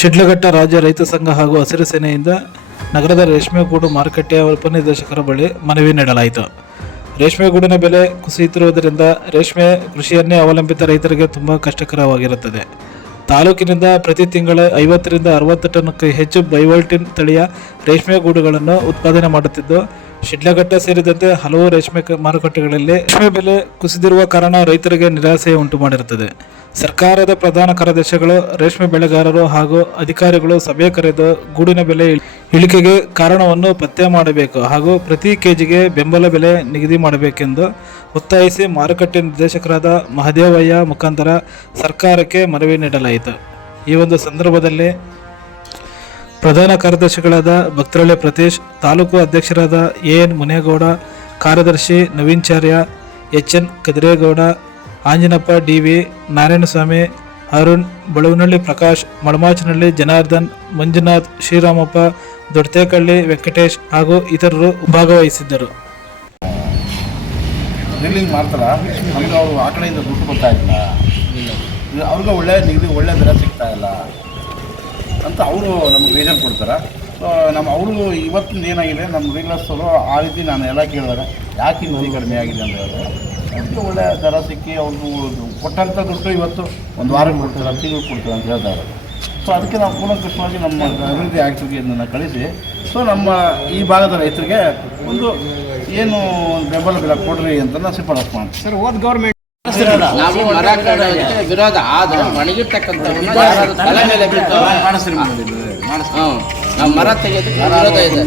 ಶಿಡ್ಲಘಟ್ಟ ರಾಜ್ಯ ರೈತ ಸಂಘ ಹಾಗೂ ಹಸಿರು ಸೇನೆಯಿಂದ ನಗರದ ರೇಷ್ಮೆಗೂಡು ಮಾರುಕಟ್ಟೆಯ ಉಪನಿರ್ದೇಶಕರ ಬಳಿ ಮನವಿ ನೀಡಲಾಯಿತು. ರೇಷ್ಮೆಗೂಡಿನ ಬೆಲೆ ಕುಸಿಯುತ್ತಿರುವುದರಿಂದ ರೇಷ್ಮೆ ಕೃಷಿಯನ್ನೇ ಅವಲಂಬಿತ ರೈತರಿಗೆ ತುಂಬ ಕಷ್ಟಕರವಾಗಿರುತ್ತದೆ. ತಾಲೂಕಿನಿಂದ ಪ್ರತಿ ತಿಂಗಳ ಐವತ್ತರಿಂದ ಅರವತ್ತು ಟನ್ಕ್ಕೆ ಹೆಚ್ಚು ಬೈವಲ್ಟಿನ್ ತಳಿಯ ರೇಷ್ಮೆ ಗೂಡುಗಳನ್ನು ಉತ್ಪಾದನೆ ಮಾಡುತ್ತಿದ್ದು ಶಿಡ್ಲಘಟ್ಟ ಸೇರಿದಂತೆ ಹಲವು ರೇಷ್ಮೆ ಮಾರುಕಟ್ಟೆಗಳಲ್ಲಿ ರೇಷ್ಮೆ ಬೆಲೆ ಕುಸಿದಿರುವ ಕಾರಣ ರೈತರಿಗೆ ನಿರಾಸೆ ಉಂಟು ಮಾಡಿರುತ್ತದೆ. ಸರ್ಕಾರದ ಪ್ರಧಾನ ಕಾರ್ಯದರ್ಶಿಗಳು, ರೇಷ್ಮೆ ಬೆಳೆಗಾರರು ಹಾಗೂ ಅಧಿಕಾರಿಗಳು ಸಭೆ ಕರೆದು ಗೂಡಿನ ಬೆಲೆ ಇಳ್- ಇಳಿಕೆಗೆ ಕಾರಣವನ್ನು ಪತ್ತೆ ಮಾಡಬೇಕು ಹಾಗೂ ಪ್ರತಿ ಕೆಜಿಗೆ ಬೆಂಬಲ ಬೆಲೆ ನಿಗದಿ ಮಾಡಬೇಕೆಂದು ಒತ್ತಾಯಿಸಿ ಮಾರುಕಟ್ಟೆ ನಿರ್ದೇಶಕರಾದ ಮಹದೇವಯ್ಯ ಮುಖಾಂತರ ಸರ್ಕಾರಕ್ಕೆ ಮನವಿ ನೀಡಲಾಯಿತು. ಈ ಒಂದು ಸಂದರ್ಭದಲ್ಲಿ ಪ್ರಧಾನ ಕಾರ್ಯದರ್ಶಿಗಳಾದ ಭಕ್ತರಳ್ಳಿ ಪ್ರತೀಶ್ ತಾಲೂಕು ಅಧ್ಯಕ್ಷರಾದ ಎ ಎನ್ ಮುನೇಗೌಡ ಕಾರ್ಯದರ್ಶಿ Naveenacharya H N Kadiregowda, Anjanappa D V Narayanaswamy, Arun Baluvanahalli Prakash Malamachanahalli Janardhan, Manjunath Sreeramappa Doddatekalli Venkatesh ಹಾಗೂ ಇತರರು ಭಾಗವಹಿಸಿದ್ದರು. ನಮ್ಗೆ ಅವರು ಅವ್ರಿಗೆ ಒಳ್ಳೆ ನಿಗದಿ, ಒಳ್ಳೆ ದರ ಸಿಗ್ತಾ ಇಲ್ಲ. ಅಂತ ಅವರು ನಮ್ಗೆ ರೀಸನ್ ಕೊಡ್ತಾರೆ. ಸೊ ನಮ್ಮ ಅವರು ಇವತ್ತಿನ ಏನಾಗಿದೆ, ನಮ್ಮ ರೀಲರ್ಸರು ಆ ರೀತಿ ನಾನು ಎಲ್ಲ ಕೇಳಿದಾಗ, ಯಾಕೆ ಹಿಂಗೆ ಕಡಿಮೆ ಆಗಿದೆ ಅಂತ ಹೇಳಿದ್ರೆ ಅವ್ರಿಗೆ ಒಳ್ಳೆ ದರ ಸಿಕ್ಕಿ ಅವ್ರದ್ದು ಕೊಟ್ಟಂಥ ದುಡ್ಡು ಇವತ್ತು ಒಂದು ವಾರ ಕೊಡ್ತಾರೆ ತಿಂಗಳು ಕೊಡ್ತಾರೆ ಅಂತ ಹೇಳ್ತಾರೆ. ಸೊ ಅದಕ್ಕೆ ನಾವು ಕೂಲಂಕಷವಾಗಿ ನಮ್ಮ ಅಭಿವೃದ್ಧಿ ಆಯುಕ್ತರಿಗೆ ಕಳಿಸಿ. ಸೊ ನಮ್ಮ ಈ ಭಾಗದ ರೈತರಿಗೆ ಒಂದು ಏನು ಬೆಂಬಲ ಬೆಲೆ ಕೊಡ್ರಿ ಅಂತ ನಾನು ಶಿಫಾರಸು ಮಾಡ್ತೀನಿ. ಸರ್ ಓದ್ ಗೌರ್ಮೆಂಟ್ ನಾವು ಮರ ಕಡಿಯೋದಕ್ಕೆ ವಿರೋಧ. ಆದ್ರೆ ಒಣಗಿರ್ತಕ್ಕಂಥವನ್ನ ಯಾರಾದ್ರೂ ತಲೆ ಮೇಲೆ ಬಿಟ್ಟು ನಾವು ಮರ ತೆಗೆಯೋದಕ್ಕೆ ವಿರೋಧ ಇದೆ.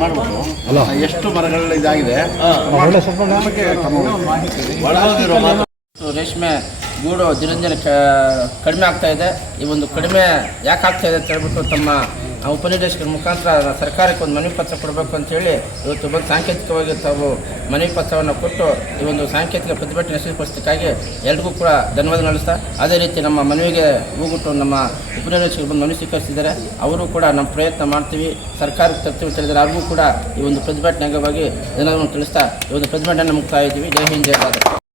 ಮಾಡ್ಬಿಟ್ಟು ಎಷ್ಟು ಮರಗಳು ಇದಾಗಿದೆ? ರೇಷ್ಮೆ ಗೂಡು ದಿನಂಜನ ಕಡಿಮೆ ಆಗ್ತಾ ಇದೆ. ಈ ಒಂದು ಕಡಿಮೆ ಯಾಕೆ ಆಗ್ತಾ ಇದೆ ಅಂತ ಹೇಳ್ಬಿಟ್ಟು ತಮ್ಮ ಆ, ಉಪನಿರ್ದೇಶಕರ ಮುಖಾಂತರ ಸರ್ಕಾರಕ್ಕೆ ಒಂದು ಮನವಿ ಪತ್ರ ಕೊಡಬೇಕು ಅಂತೇಳಿ ಇವತ್ತು ಬಂದು ಸಾಂಕೇತಿಕವಾಗಿ ತಾವು ಮನವಿ ಪತ್ರವನ್ನು ಕೊಟ್ಟು ಈ ಒಂದು ಸಾಂಕೇತಿಕ ಪ್ರತಿಭಟನೆ ಯಶಸ್ವಿಪಡಿಸೋದಕ್ಕಾಗಿ ಎಲ್ರಿಗೂ ಕೂಡ ಧನ್ಯವಾದ ನಡೆಸ್ತಾ ಅದೇ ರೀತಿ ನಮ್ಮ ಮನವಿಗೆ ಹೋಗ್ಬಿಟ್ಟು ನಮ್ಮ ಉಪನಿರ್ದೇಶಕರು ಬಂದು ಮನವಿ ಸ್ವೀಕರಿಸಿದ್ದಾರೆ. ಅವರು ಕೂಡ ನಮ್ಮ ಪ್ರಯತ್ನ ಮಾಡ್ತೀವಿ. ಸರ್ಕಾರಕ್ಕೆ ತರ್ತೀವಿ ತಿಳಿದರೆ ಅವ್ರಿಗೂ ಕೂಡ ಈ ಒಂದು ಪ್ರತಿಭಟನೆ ಅಂಗವಾಗಿ ಧನ್ಯವಾದವನ್ನು ತಿಳಿಸ್ತಾ ಈ ಒಂದು ಪ್ರತಿಭಟನೆ ಮುಕ್ತಾಯ ಇದ್ದೀವಿ. ಜೈ ಹಿಂದ್ ಜೈ ಭಾರತ್.